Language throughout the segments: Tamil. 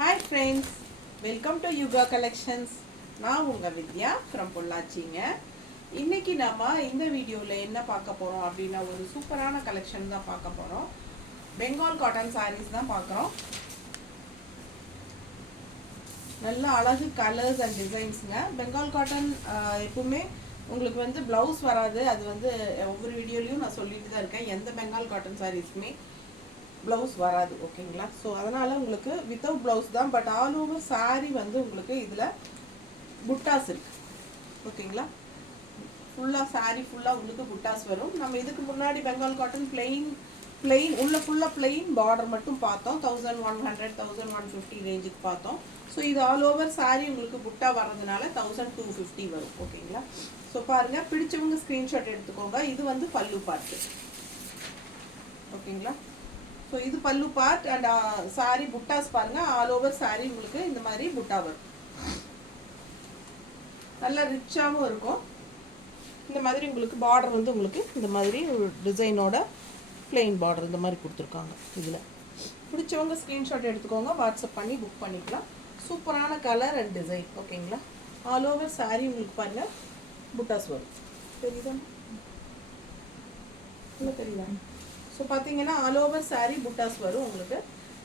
Hi friends welcome to Yuga collections நான் உங்கள் வித்யா ஃப்ரம் பொள்ளாச்சிங்க. இன்னைக்கு நம்ம இந்த வீடியோவில் என்ன பார்க்க போகிறோம் அப்படின்னா ஒரு சூப்பரான கலெக்ஷன் தான் பார்க்க போகிறோம் பெங்கால் காட்டன் சாரீஸ் தான் பார்க்குறோம். நல்ல அழகு கலர்ஸ் அண்ட் டிசைன்ஸுங்க பெங்கால் காட்டன் எப்பவுமே உங்களுக்கு வந்து ப்ளவுஸ் வராது. அது வந்து ஒவ்வொரு வீடியோலையும் நான் சொல்லிட்டு தான் இருக்கேன். எந்த பெங்கால் காட்டன் சாரீஸுமே ப்ளவுஸ் வராது ஓகேங்களா ஸோ அதனால் உங்களுக்கு வித்தவுட் ப்ளவுஸ் தான் பட் ஆல் ஓவர் saree வந்து உங்களுக்கு இதில் புட்டாஸ் இருக்கு ஓகேங்களா ஃபுல்லாக சாரீ ஃபுல்லாக உங்களுக்கு புட்டாஸ் வரும். நம்ம இதுக்கு முன்னாடி பெங்கால் காட்டன் பிளெயின் பிளெயின் உள்ள ஃபுல்லாக பிளெயின் பார்டர் மட்டும் பார்த்தோம். Thousand one hundred thousand one fifty ரேஞ்சுக்கு பார்த்தோம். ஸோ இது ஆல் ஓவர் சாரீ உங்களுக்கு புட்டா வர்றதுனால தௌசண்ட் டூ ஃபிஃப்டி வரும் ஓகேங்களா ஸோ பாருங்கள் பிடிச்சவங்க ஸ்க்ரீன்ஷாட் எடுத்துக்கோங்க. இது வந்து பல்லு பார்ட்டு ஓகேங்களா ஸோ இது பல்லு பார்ட் அண்ட் சாரி புட்டாஸ் பாருங்கள் ஆல் ஓவர் சாரி உங்களுக்கு இந்த மாதிரி புட்டா வரும். நல்லா ரிச்சாகவும் இருக்கும். இந்த மாதிரி உங்களுக்கு பார்டர் வந்து உங்களுக்கு இந்த மாதிரி ஒரு டிசைனோட பிளெயின் பார்டர் இந்த மாதிரி கொடுத்துருக்காங்க இதில். பிடிச்சவங்க ஸ்க்ரீன்ஷாட் எடுத்துக்கோங்க. வாட்ஸ்அப் பண்ணி புக் பண்ணிக்கலாம். சூப்பரான கலர் அண்ட் டிசைன் ஓகேங்களா ஆல் ஓவர் சாரி உங்களுக்கு பாருங்கள் புட்டாஸ் வரும். தெரியுதா? இல்லை தெரியுதா? ஸோ பார்த்தீங்கன்னா ஆல் ஓவர் saree புட்டாஸ் வரும் உங்களுக்கு.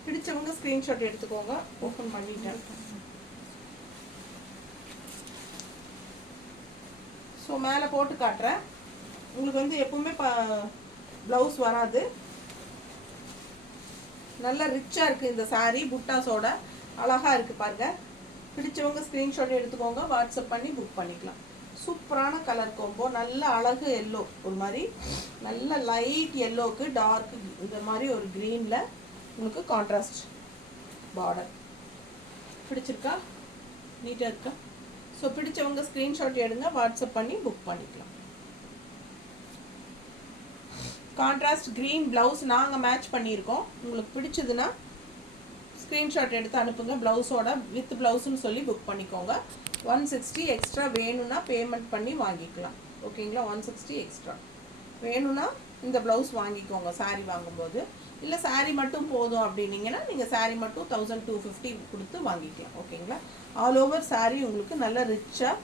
பிடிச்சவங்க ஸ்க்ரீன்ஷாட் எடுத்துக்கோங்க. ஓப்பன் பண்ணிட்டேன். ஸோ மேலே போட்டு காட்டுறேன். உங்களுக்கு வந்து எப்பவுமே ப ப்ளவுஸ் வராது. நல்லா ரிச்சாக இருக்குது இந்த சாரீ புட்டாஸோட அழகாக இருக்குது பாருங்கள் பிடிச்சவங்க ஸ்க்ரீன்ஷாட் எடுத்துக்கோங்க. வாட்ஸ்அப் பண்ணி புக் பண்ணிக்கலாம். சூப்பரான கலர் கோம்போ நல்ல அழகு எல்லோ ஒரு மாதிரி. நல்ல லைட் எல்லோவுக்கு டார்க் இந்த மாதிரி ஒரு க்ரீனில் உங்களுக்கு கான்ட்ராஸ்ட் பார்டர் பிடிச்சிருக்கா? நீட்டாக இருக்கா? ஸோ பிடிச்சவங்க ஸ்க்ரீன்ஷாட் எடுங்க வாட்ஸ்அப் பண்ணி புக் பண்ணிக்கலாம். கான்ட்ராஸ்ட் க்ரீன் ப்ளவுஸ் நாங்கள் மேட்ச் பண்ணியிருக்கோம். உங்களுக்கு பிடிச்சதுன்னா ஸ்க்ரீன்ஷாட் எடுத்து அனுப்புங்க. ப்ளவுஸோட வித் ப்ளவுஸ்னு சொல்லி புக் பண்ணிக்கோங்க. ஒன் சிக்ஸ்டி எக்ஸ்ட்ரா வேணும்னா பேமெண்ட் பண்ணி வாங்கிக்கலாம். ஓகேங்களா ஒன் சிக்ஸ்டி எக்ஸ்ட்ரா வேணும்னா இந்த ப்ளவுஸ் வாங்கிக்கோங்க சாரீ வாங்கும்போது. இல்லை சாரீ மட்டும் போதும் அப்படின்னீங்கன்னா நீங்கள் சாரீ மட்டும் தௌசண்ட் டூ ஃபிஃப்டி கொடுத்து வாங்கிக்கலாம். ஓகேங்களா ஆல் ஓவர் சாரீ உங்களுக்கு நல்ல ரிச்சாக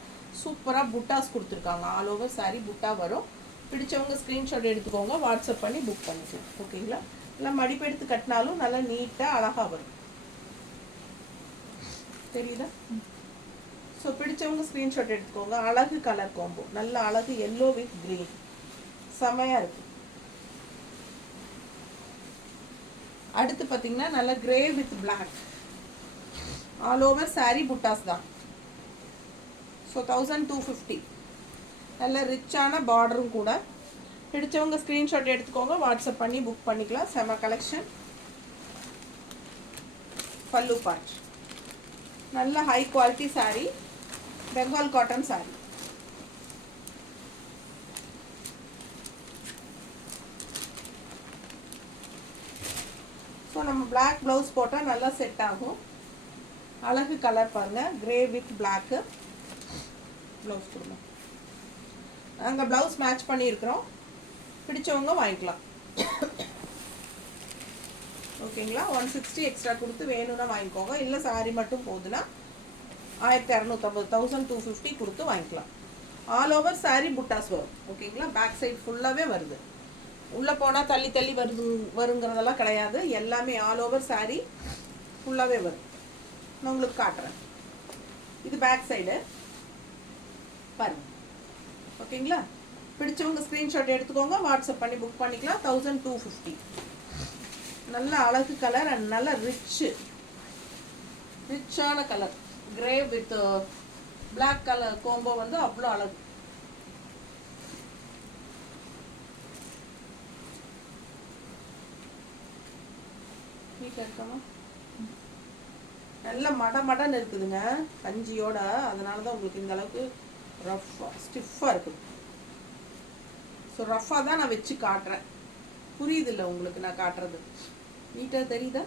சூப்பராக புட்டாஸ் கொடுத்துருக்காங்க. ஆல் ஓவர் சாரீ புட்டா வரும். பிடிச்சவங்க ஸ்க்ரீன்ஷாட் எடுத்துக்கோங்க வாட்ஸ்அப் பண்ணி புக் பண்ணிக்கலாம். ஓகேங்களா இல்லை மடிப்பெடுத்து கட்டினாலும் நல்லா நீட்டாக அழகாக வரும். தெரியுதா? ஸோ பிடிச்சவங்க ஸ்க்ரீன்ஷாட் எடுத்துக்கோங்க. அழகு கலர் காம்போ நல்ல அழகு எல்லோ வித் கிரீன் செமையாக இருக்கு. அடுத்து பார்த்தீங்கன்னா நல்ல grey with black all over saree புட்டாஸ் தான். ஸோ தௌசண்ட் டூ ஃபிஃப்டி நல்ல ரிச்சான பார்டரும் கூட. பிடிச்சவங்க ஸ்க்ரீன்ஷாட் எடுத்துக்கோங்க. வாட்ஸ்அப் பண்ணி புக் பண்ணிக்கலாம். செம கலெக்ஷன் பல்லு பார்ட் நல்ல high quality sari Bengal cotton sari so நம்ம பிளாக் ப்ளவுஸ் போட்டால் நல்லா செட் ஆகும். அழகு கலர் பாருங்கள் கிரே வித் பிளாக்கு ப்ளவுஸ் கொடுங்க நாங்கள் ப்ளவுஸ் மேட்ச் பண்ணியிருக்கிறோம். பிடிச்சவங்க வாங்கிக்கலாம். ஓகேங்களா ஒன் சிக்ஸ்டி எக்ஸ்ட்ரா கொடுத்து வேணும்னா வாங்கிக்கோங்க. இல்லை சாரி மட்டும் போகுதுன்னா ஆயிரத்தி இரநூத்தம்பது தௌசண்ட் டூ ஃபிஃப்டி கொடுத்து வாங்கிக்கலாம். ஆல் ஓவர் சாரீ புட்டாஸ் வரும். ஓகேங்களா பேக் சைடு ஃபுல்லாகவே வருது. உள்ளே போனால் தள்ளி தள்ளி வருது வருங்கிறதெல்லாம் கிடையாது. எல்லாமே ஆல் ஓவர் சாரீ ஃபுல்லாகவே வரும் நான் உங்களுக்கு காட்டுறேன். இது பேக் சைடு பாருங்க. ஓகேங்களா பிடிச்சவங்க ஸ்க்ரீன்ஷாட் எடுத்துக்கோங்க. வாட்ஸ்அப் பண்ணி புக் பண்ணிக்கலாம். தௌசண்ட் டூ ஃபிஃப்டி நல்ல அழகு கலர் அண்ட் நல்ல ரிச்சு ரிச்சான colour grey with black colour combo வந்து அவ்வளோ அழகு. நீட்டாக இருக்காமா நல்ல மட மடன்னு இருக்குதுங்க கஞ்சியோட. அதனால தான் உங்களுக்கு இந்த அளவுக்கு ரஃப்பாக ஸ்டிஃபாக இருக்குது ஸோ ரஃப்பாக தான் நான் வச்சு காட்டுறேன். புரியுதில்ல உங்களுக்கு நான் காட்டுறது? நீட்டாக தெரியுதா?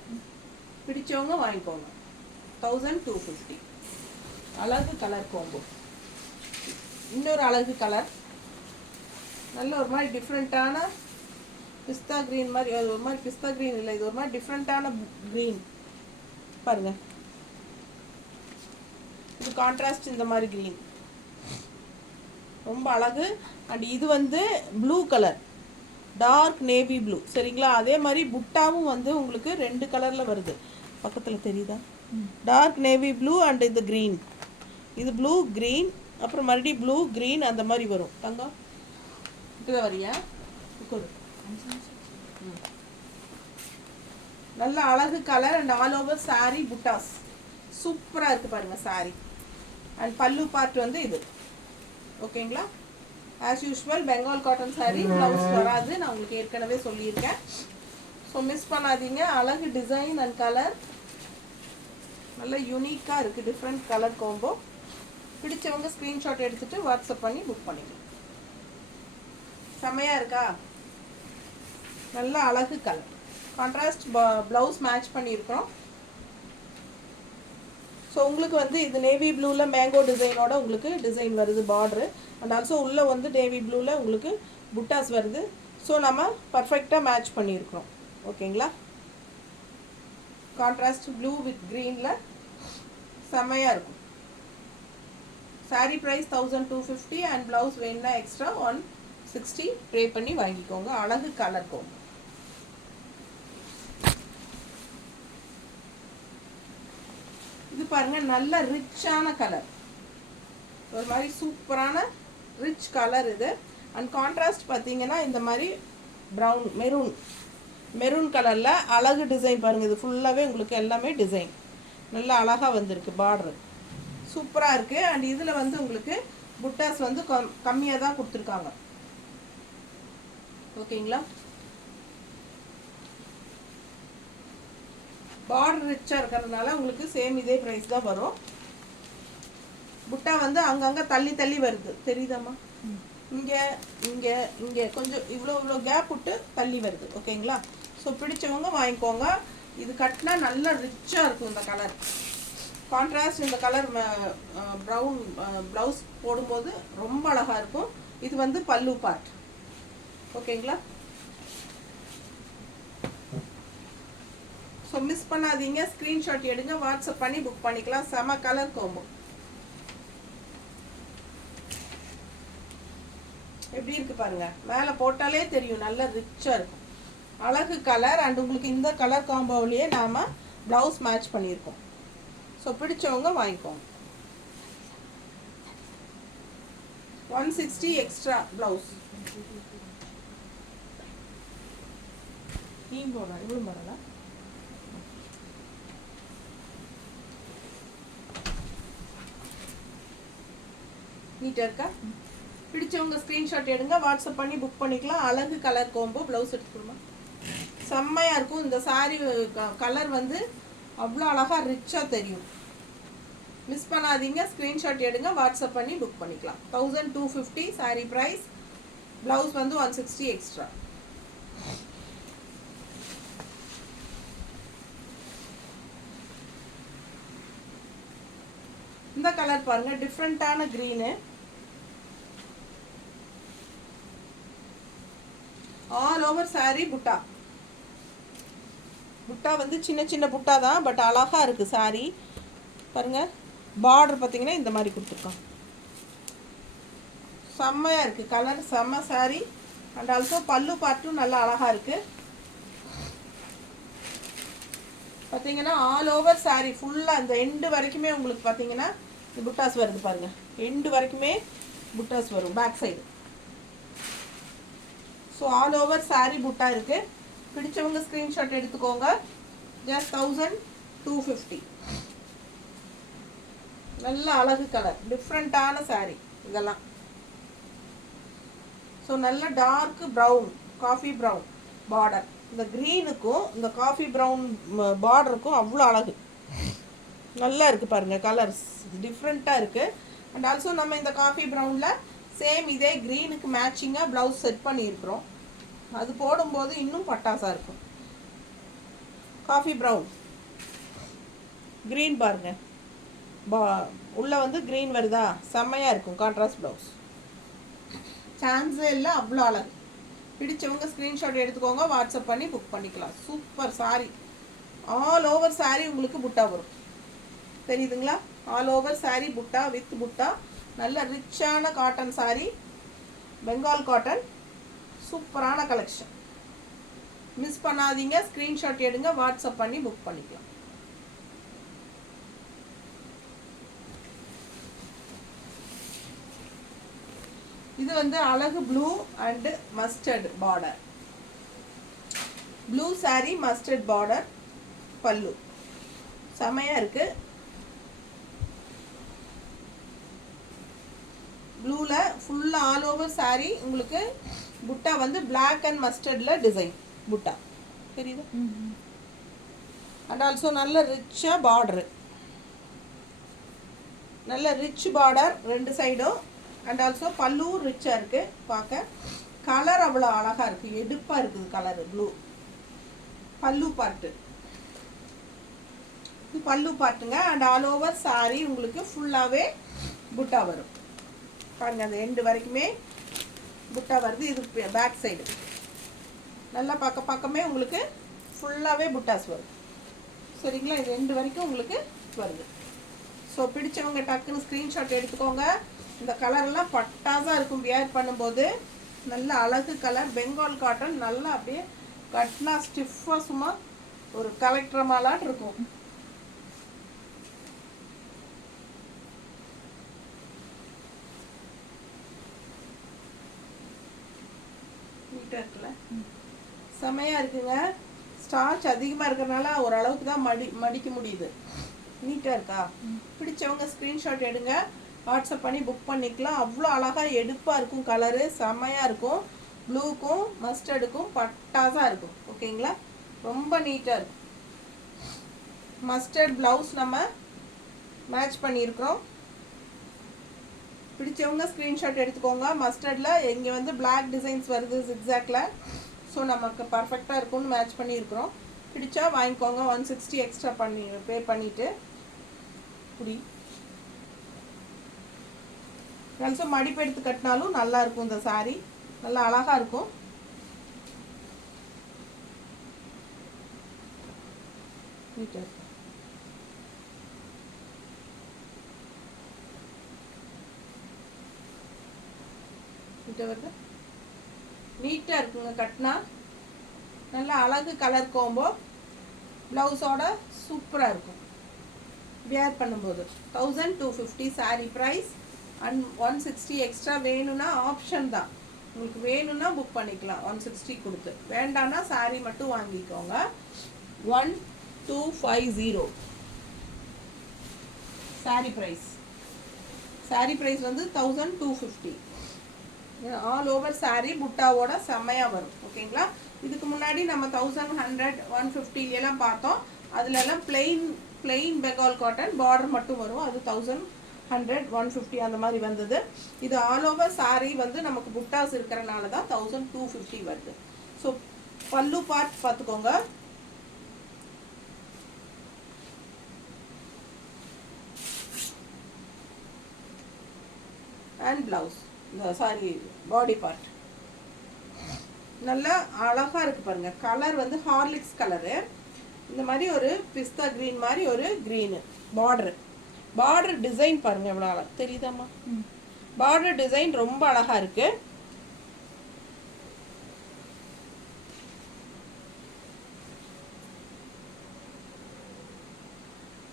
பிடிச்சவங்க வாங்கிக்கோங்க. தௌசண்ட் டூ ஃபிஃப்டி அழகு கலர் கோம்போ இன்னொரு அழகு கலர். நல்ல ஒரு மாதிரி டிஃப்ரெண்ட்டான பிஸ்தா க்ரீன் மாதிரி அது ஒரு மாதிரி பிஸ்தா க்ரீன் இல்லை இது ஒரு மாதிரி டிஃப்ரெண்ட்டான க்ரீன் பாருங்க. இது கான்ட்ராஸ்ட் இந்த மாதிரி க்ரீன் ரொம்ப அழகு. அண்ட் இது வந்து blue colour dark navy blue சரிங்களா? அதே மாதிரி புட்டாவும் வந்து உங்களுக்கு ரெண்டு கலரில் வருது. பக்கத்தில் தெரியுதா? டார்க் நேவி ப்ளூ அண்ட் இது க்ரீன் இது ப்ளூ க்ரீன் அப்புறம் மறுபடியும் ப்ளூ க்ரீன் அந்த மாதிரி வரும். தங்கம்? இதில் வரியா? ம். நல்ல அழகு colour and all over sari புட்டாஸ் சூப்பராக இருக்குது பாருங்க சாரி அண்ட் பல்லு பார்ட் வந்து இது. ஓகேங்களா as usual Bengal cotton sari blouse வராது. நான் உங்களுக்கு ஏற்கனவே சொல்லியிருக்கேன். ஸோ மிஸ் பண்ணாதீங்க. அழகு டிசைன் அண்ட் கலர் நல்ல யூனிக்காக இருக்குது டிஃப்ரெண்ட் கலர் கோம்போ பிடிச்சவங்க ஸ்க்ரீன்ஷாட் எடுத்துட்டு வாட்ஸ்அப் பண்ணி புக் பண்ணிக்கலாம் செம்மையாக இருக்கா? நல்ல அழகு கலர் கான்ட்ராஸ்ட் ப்ளவுஸ் மேட்ச் பண்ணியிருக்கிறோம். ஸோ உங்களுக்கு வந்து இது நேவி ப்ளூவில் மேங்கோ டிசைனோட உங்களுக்கு டிசைன் வருது பார்ட்ரு அண்ட் ஆல்சோ உள்ளே வந்து நேவி ப்ளூவில் உங்களுக்கு புட்டாஸ் வருது. ஸோ நம்ம பர்ஃபெக்டாக மேட்ச் பண்ணியிருக்கிறோம். ஓகேங்களா கான்ட்ராஸ்ட் ப்ளூ வித் க்ரீனில் செம்மையாக இருக்கும். Sari price thousand two fifty and blouse வேணும்னா எக்ஸ்ட்ரா ஒன் சிக்ஸ்டி ப்ரே பண்ணி வாங்கிக்கோங்க அழகு கலர் கோம்பு இது பாருங்க நல்ல ரிச்சான கலர் ஒரு மாதிரி சூப்பரான ரிச் கலர் இது. அண்ட் கான்ட்ராஸ்ட் பார்த்தீங்கன்னா இந்த மாதிரி ப்ரௌன் மெரூன் மெரூன் கலரில் அழகு டிசைன் பாருங்கள் இது ஃபுல்லாகவே உங்களுக்கு எல்லாமே டிசைன் நல்லா அழகாக வந்திருக்கு பார்டரு சூப்பராக இருக்குது அண்ட் இதில் வந்து உங்களுக்கு புட்டாஸ் வந்து கம் கம்மியாக தான் கொடுத்துருக்காங்க. ஓகேங்களா? பார்டர் ரிச்சாக இருக்கிறதுனால உங்களுக்கு சேம் இதே ப்ரைஸ் தான் வரும். புட்டா வந்து அங்கங்கே தள்ளி தள்ளி வருது. தெரியுதாம்மா? இங்கே இங்கே இங்கே கொஞ்சம் இவ்வளோ இவ்வளோ கேப் விட்டு தள்ளி வருது. ஓகேங்களா? ஸோ பிடிச்சவங்க வாங்கிக்கோங்க. இது கட்டினா நல்லா ரிச்சாக இருக்கும் இந்த கலர் கான்ட்ராஸ்ட் இந்த கலர் ப்ரௌன் ப்ளவுஸ் போடும்போது ரொம்ப அழகாக இருக்கும். இது வந்து பல்லு பார்ட் ஓகேங்களா ஸோ மிஸ் பண்ணாதீங்க. ஸ்க்ரீன்ஷாட் எடுங்க. வாட்ஸ்அப் பண்ணி புக் பண்ணிக்கலாம். செம கலர் கோம்போ எப்படி இருக்கு பாருங்க. மேலே போட்டாலே தெரியும். நல்ல ரிச்சாக இருக்கும். அழகு கலர் அண்ட் உங்களுக்கு இந்த கலர் காம்போவிலேயே நாம் ப்ளவுஸ் மேட்ச் பண்ணியிருக்கோம். ஸோ பிடிச்சவங்க வாங்கிக்கோங்க. ஒன் சிக்ஸ்டி எக்ஸ்ட்ரா ப்ளவுஸ் நீ போடுறா? இவ்வளோ போடுறா? நீட்டாக இருக்கா? பிடிச்சவங்க ஸ்க்ரீன்ஷாட் எடுங்க வாட்ஸ்அப் பண்ணி புக் பண்ணிக்கலாம். அழகு கலர் கோம்போ ப்ளவுஸ் எடுத்துக்கணுமா செம்மையாக இருக்கும். இந்த சாரீ கலர் வந்து அவ்வளோ அழகாக ரிச்சாக தெரியும். மிஸ் பண்ணாதீங்க ஸ்க்ரீன்ஷாட் எடுங்க வாட்ஸ்அப் பண்ணி புக் பண்ணிக்கலாம். Thousand two fifty sari price blouse வந்து ஒன் சிக்ஸ்டி எக்ஸ்ட்ரா இந்த கலர் பாருங்க டிஃப்ரெண்ட்டான க்ரீனு ஆல் ஓவர் சாரி புட்டா புட்டா வந்து சின்ன சின்ன புட்டா தான் பட் அழகா இருக்கு saree. பாருங்க பார்டர் பார்த்தீங்கன்னா இந்த மாதிரி கொடுத்துருக்கோம் செம்மையாக இருக்கு கலர் செம்ம saree. அண்ட் ஆல்சோ பல்லு பாட்டும் நல்லா அழகா இருக்கு. பார்த்தீங்கன்னா ஆல் ஓவர் saree ஃபுல்லாக இந்த எண்டு வரைக்குமே உங்களுக்கு பார்த்தீங்கன்னா இந்த புட்டாஸ் வருது பாருங்க. எண்டு வரைக்குமே புட்டாஸ் வரும் back side so all over saree butta இருக்கு. பிடிச்சவங்க ஸ்க்ரீன்ஷாட் எடுத்துக்கோங்க. ஜஸ்ட் தௌசண்ட் டூ ஃபிஃப்டி நல்ல அழகு கலர் டிஃப்ரெண்ட்டான சாரீ இதெல்லாம். ஸோ நல்ல dark brown coffee brown border இந்த க்ரீனுக்கும் இந்த காஃபி ப்ரௌன் பார்டருக்கும் அவ்வளோ அழகு. நல்லா இருக்குது பாருங்கள் கலர்ஸ் டிஃப்ரெண்ட்டாக இருக்குது அண்ட் ஆல்சோ நம்ம இந்த காஃபி ப்ரௌனில் சேம் இதே க்ரீனுக்கு மேட்சிங்காக ப்ளவுஸ் செட் பண்ணியிருக்கிறோம். அது போடும்போது இன்னும் பட்டாசாக இருக்கும். காஃபி ப்ரௌன் க்ரீன் பாருங்க. பா உள்ளே வந்து க்ரீன் வருதா? செம்மையாக இருக்கும் கான்ட்ராஸ்ட் ப்ளவுஸ் சான்ஸே இல்லை அவ்வளோ அழகு. பிடிச்சவங்க ஸ்க்ரீன்ஷாட் எடுத்துக்கோங்க வாட்ஸ்அப் பண்ணி புக் பண்ணிக்கலாம். Super sari all over sari உங்களுக்கு புட்டா வரும். தெரியுதுங்களா? All over sari butta with butta. நல்ல ரிச்சான காட்டன் சாரி பெங்கால் காட்டன் சூப்பரான கலெக்ஷன் மிஸ் பண்ணாதீங்க ஸ்க்ரீன்ஷாட் எடுங்க வாட்ஸ்அப் பண்ணி புக் பண்ணிக்கலாம். இது வந்து அழகு blue and mustard border blue sari mustard border pallu. செமையாக இருக்கு. ப்ளூவில் ஃபுல்லாக ஆல் ஓவர் சாரி உங்களுக்கு புட்டா வந்து பிளாக் அண்ட் மஸ்டர்டில் டிசைன் புட்டா. தெரியுதா? அண்ட் ஆல்சோ நல்ல ரிச்சாக பார்டரு நல்ல ரிச் பார்டர் ரெண்டு சைடும் அண்ட் ஆல்சோ பல்லு ரிச்சாக இருக்குது பார்க்க. கலர் அவ்வளோ அழகாக இருக்குது எடுப்பாக இருக்குது கலர் ப்ளூ பல்லு பார்ட்டு இது பல்லு பார்ட்டுங்க அண்ட் ஆல் ஓவர் சாரி உங்களுக்கு ஃபுல்லாகவே புட்டா வரும். பாருங்கள் அந்த எண்டு வரைக்குமே புட்டா வருது இது பேக் சைடு நல்லா பக்க பக்கமே உங்களுக்கு ஃபுல்லாகவே புட்டாஸ் வரும். சரிங்களா? இது ரெண்டு வரைக்கும் உங்களுக்கு வருது. ஸோ பிடிச்சவங்க டக்குன்னு ஸ்க்ரீன்ஷாட் எடுத்துக்கோங்க. இந்த கலர்லாம் பட்டாசாக இருக்கும் வியர் பண்ணும்போது. நல்ல அழகு கலர் பெங்கால் காட்டன் நல்லா அப்படியே கட்னா ஸ்டிஃபாக சும்மா ஒரு கலெக்டர் மாலாட் இருக்கும் நீட்டாக இருக்குல்ல செமையாக இருக்குங்க. ஸ்டார்ச் அதிகமாக இருக்கிறனால ஓரளவுக்கு தான் மடி மடிக்க முடியுது. நீட்டாக இருக்கா? பிடிச்சவங்க ஸ்க்ரீன்ஷாட் எடுங்க. வாட்ஸ்அப் பண்ணி புக் பண்ணிக்கலாம். அவ்வளோ அழகாக எடுப்பாக இருக்கும் கலரு செமையாக இருக்கும். ப்ளூக்கும் மஸ்டர்டுக்கும் பட்டாசாக இருக்கும். ஓகேங்களா? ரொம்ப நீட்டாக இருக்கும். மஸ்டர்ட் ப்ளவுஸ் நம்ம மேட்ச் பண்ணியிருக்கிறோம். பிடிச்சவங்க ஸ்க்ரீன்ஷாட் எடுத்துக்கோங்க. மஸ்டர்டில் இங்கே வந்து Black டிசைன்ஸ் வருது ஜிக்ஸாக்ல ஸோ நமக்கு பர்ஃபெக்டாக இருக்கும்னு மேட்ச் பண்ணியிருக்கிறோம். பிடிச்சா வாங்கிக்கோங்க. ஒன் சிக்ஸ்டி எக்ஸ்ட்ரா பண்ணி பே பண்ணிவிட்டு புடி. ஆல்சோ மடிப்பு எடுத்து கட்டினாலும் நல்லா இருக்கும் இந்த சாரீ நல்லா அழகாக இருக்கும். வருது? நீட்டாக இருக்குங்க கட்டினா. நல்லா அழகு கலர் கோம்போ ப்ளவுஸோட சூப்பராக இருக்கும். வியர் பண்ணும்போது. Thousand two fifty sari price and one sixty extra வேணும்னா ஆப்ஷன் தான். உங்களுக்கு வேணும்னா புக் பண்ணிக்கலாம் ஒன் சிக்ஸ்டி கொடுத்து. வேண்டாம்னா சாரீ மட்டும் வாங்கிக்கோங்க. One two five zero sari price sari price வந்து thousand two fifty all over saree புட்டாவோட செம்மையாக வரும். ஓகேங்களா இதுக்கு முன்னாடி நம்ம தௌசண்ட் ஹண்ட்ரட் ஒன் ஃபிஃப்டிலாம் பார்த்தோம். அதுலலாம் plain plain Bengal cotton border மட்டும் வரும். அது தௌசண்ட் ஹண்ட்ரட் ஒன் ஃபிஃப்டி அந்த மாதிரி வந்தது. இது ஆல் ஓவர் saree வந்து நமக்கு புட்டாஸ் இருக்கிறனால தான் தௌசண்ட் டூ ஃபிஃப்டி வருது. ஸோ பல்லு பார்ட் பார்த்துக்கோங்க. அண்ட் ப்ளவுஸ் இந்த சாரி பாடி பார்ட் நல்லா அழகா இருக்கு பாருங்க. கலர் வந்து ஹார்லிக்ஸ் கலரு இந்த மாதிரி ஒரு பிஸ்தா green மாதிரி ஒரு க்ரீனு பார்டர் பார்டர் டிசைன் பாருங்க எவ்வளோ அழகா. தெரியுதாம்மா? பார்டர் டிசைன் ரொம்ப அழகா இருக்கு.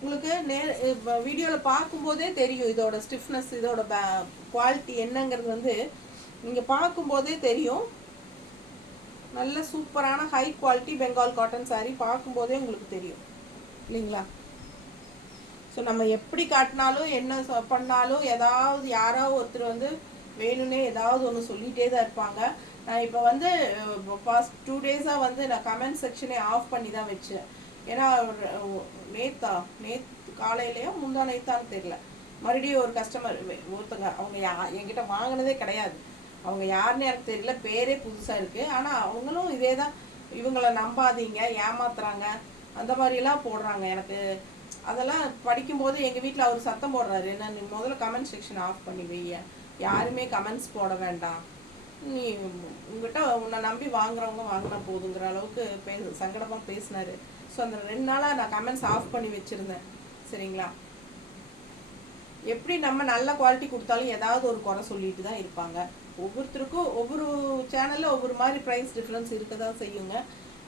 உங்களுக்கு நே வீடியோவில் பார்க்கும்போதே தெரியும் இதோட ஸ்டிஃப்னஸ் இதோட குவாலிட்டி என்னங்கிறது வந்து. நீங்கள் பார்க்கும்போதே தெரியும். நல்ல சூப்பரான high quality Bengal cotton sari பார்க்கும்போதே உங்களுக்கு தெரியும். இல்லைங்களா? ஸோ நம்ம எப்படி காட்டினாலும் என்ன பண்ணாலும் ஏதாவது யாரோ ஒருத்தர் வந்து வேணும்னே ஏதாவது ஒன்று சொல்லிகிட்டே தான் இருப்பாங்க. நான் இப்போ வந்து பாஸ்ட் டூ டேஸாக வந்து நான் கமெண்ட் செக்ஷனே ஆஃப் பண்ணி தான் வச்சேன். ஏன்னா நேத்தா நேத்து காலையிலையோ முந்தா நேத்தான்னு தெரியல. மறுபடியும் ஒரு கஸ்டமர் ஒருத்தங்க அவங்க யா என்கிட்ட வாங்கினதே கிடையாது. அவங்க யாருன்னு எனக்கு தெரியல பேரே புதுசாக இருக்குது ஆனால் அவங்களும் இதே தான் இவங்களை நம்பாதீங்க ஏமாத்துறாங்க அந்த மாதிரிலாம் போடுறாங்க. எனக்கு அதெல்லாம் படிக்கும்போது எங்கள் வீட்டில் அவர் சத்தம் போடுறாரு. என்ன நீ முதல்ல கமெண்ட் செக்ஷன் ஆஃப் பண்ணி வைய. யாருமே கமெண்ட்ஸ் போட வேண்டாம். நீ உங்ககிட்ட உன்னை நம்பி வாங்குறவங்க வாங்கினா போதுங்கிற அளவுக்கு பே சங்கடமாக பேசினாரு. ஸோ அந்த ரெண்டு நாளாக நான் கமெண்ட்ஸ் ஆஃப் பண்ணி வச்சுருந்தேன். சரிங்களா? எப்படி நம்ம நல்ல குவாலிட்டி கொடுத்தாலும் ஏதாவது ஒரு குறை சொல்லிட்டு தான் இருப்பாங்க. ஒவ்வொருத்தருக்கும் ஒவ்வொரு சேனலில் ஒவ்வொரு மாதிரி ப்ரைஸ் டிஃப்ரென்ஸ் இருக்க தான் செய்யுங்க.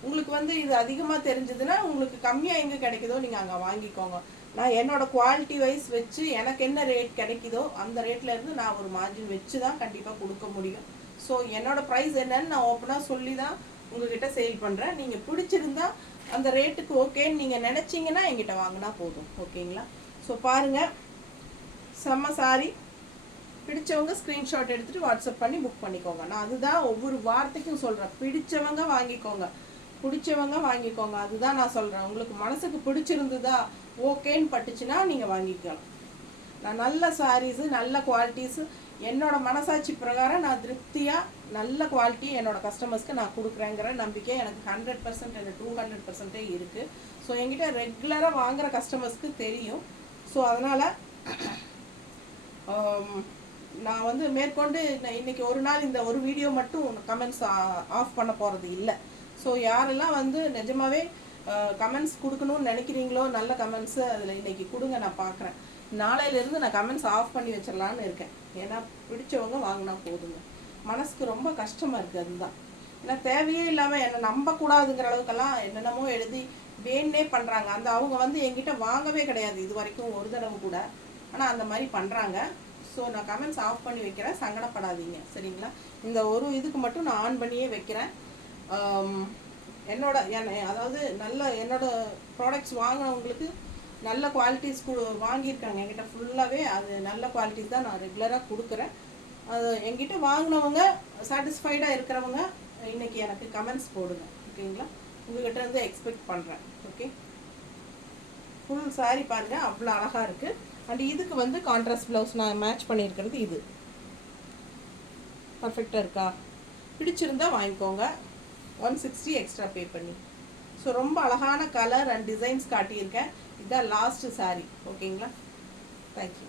உங்களுக்கு வந்து இது அதிகமாக தெரிஞ்சதுன்னா உங்களுக்கு கம்மியாக எங்கே கிடைக்குதோ நீங்கள் அங்கே வாங்கிக்கோங்க. நான் என்னோட குவாலிட்டி வைஸ் வச்சு எனக்கு என்ன ரேட் கிடைக்குதோ அந்த ரேட்டில் இருந்து நான் ஒரு மார்ஜின் வச்சு தான் கண்டிப்பாக கொடுக்க முடியும். ஸோ என்னோட ப்ரைஸ் என்னன்னு நான் ஓப்பனாக சொல்லி தான் உங்ககிட்ட சேல் பண்ணுறேன் நீங்கள் பிடிச்சிருந்தா அந்த ரேட்டுக்கு ஓகேன்னு நீங்கள் நினச்சிங்கன்னா எங்கிட்ட வாங்கினா போதும். ஓகேங்களா ஸோ பாருங்கள் செம்ம சாரி பிடிச்சவங்க ஸ்க்ரீன்ஷாட் எடுத்துகிட்டு வாட்ஸ்அப் பண்ணி புக் பண்ணிக்கோங்க. நான் அதுதான் ஒவ்வொரு வார்த்தைக்கும் சொல்கிறேன் பிடிச்சவங்க வாங்கிக்கோங்க. பிடிச்சவங்க வாங்கிக்கோங்க. அதுதான் நான் சொல்கிறேன் உங்களுக்கு மனசுக்கு பிடிச்சிருந்ததா ஓகேன்னு பட்டுச்சுன்னா நீங்கள் வாங்கிக்கலாம். நான் நல்ல சாரீஸு நல்ல குவாலிட்டிஸு என்னோட மனசாட்சி பிரகாரம் நான் திருப்தியாக நல்ல குவாலிட்டி என்னோட கஸ்டமர்ஸ்க்கு நான் கொடுக்குறேங்கிற நம்பிக்கை எனக்கு ஹண்ட்ரட் பர்சன்ட் எனக்கு டூ ஹண்ட்ரட் பர்சன்டே இருக்குது ஸோ என்கிட்ட ரெகுலராக வாங்குற கஸ்டமர்ஸ்க்கு தெரியும். ஸோ அதனால் um, நான் வந்து மேற்கொண்டு நான் இன்னைக்கு ஒரு நாள் இந்த ஒரு வீடியோ மட்டும் கமெண்ட்ஸ் ஆஃப் பண்ண போகிறது இல்லை. ஸோ யாரெல்லாம் வந்து நிஜமாவே கமெண்ட்ஸ் கொடுக்கணும்னு நினைக்கிறீங்களோ நல்ல கமெண்ட்ஸு அதில் இன்றைக்கி கொடுங்க நான் பார்க்குறேன். நாளையிலேருந்து நான் கமெண்ட்ஸ் ஆஃப் பண்ணி வச்சிடலான்னு இருக்கேன். ஏன்னா பிடிச்சவங்க வாங்கினா போதுங்க. மனசுக்கு ரொம்ப கஷ்டமாக இருக்குது அதுதான். ஏன்னா தேவையே இல்லாமல் என்னை நம்பக்கூடாதுங்கிற அளவுக்கெல்லாம் என்னென்னமோ எழுதி வேணே பண்ணுறாங்க அந்த அவங்க வந்து என்கிட்ட வாங்கவே கிடையாது இது வரைக்கும் ஒரு தடவை கூட. ஆனால் அந்த மாதிரி பண்ணுறாங்க ஸோ நான் கமெண்ட்ஸ் ஆஃப் பண்ணி வைக்கிறேன். சங்கடப்படாதீங்க. சரிங்களா? இந்த ஒரு இதுக்கு மட்டும் நான் ஆன் பண்ணியே வைக்கிறேன். என்னோட அதாவது நல்ல என்னோட ப்ராடக்ட்ஸ் வாங்கினவங்களுக்கு நல்ல குவாலிட்டிஸ் கு வாங்கியிருக்காங்க. என்கிட்ட ஃபுல்லாகவே அது நல்ல குவாலிட்டிஸ் தான் நான் ரெகுலராக கொடுக்குறேன். அது என்கிட்ட வாங்கினவங்க சாட்டிஸ்ஃபைடாக இருக்கிறவங்க இன்றைக்கி எனக்கு கமெண்ட்ஸ் போடுங்க. ஓகேங்களா? உங்கள்கிட்ட இருந்து எக்ஸ்பெக்ட் பண்ணுறேன் ஓகே? ஃபுல் சாரி பாருங்கள் அவ்வளோ அழகாக இருக்குது அண்ட் இதுக்கு வந்து கான்ட்ராஸ்ட் ப்ளவுஸ் நான் மேட்ச் பண்ணியிருக்கிறது இது. பர்ஃபெக்டாக இருக்கா? பிடிச்சிருந்தா வாங்கிக்கோங்க. ஒன் சிக்ஸ்டி எக்ஸ்ட்ரா பே பண்ணி. ஸோ ரொம்ப அழகான கலர் அண்ட் டிசைன்ஸ் காட்டியிருக்கேன். இதுதான் லாஸ்ட்டு சாரீ ஓகேங்களா தேங்க்யூ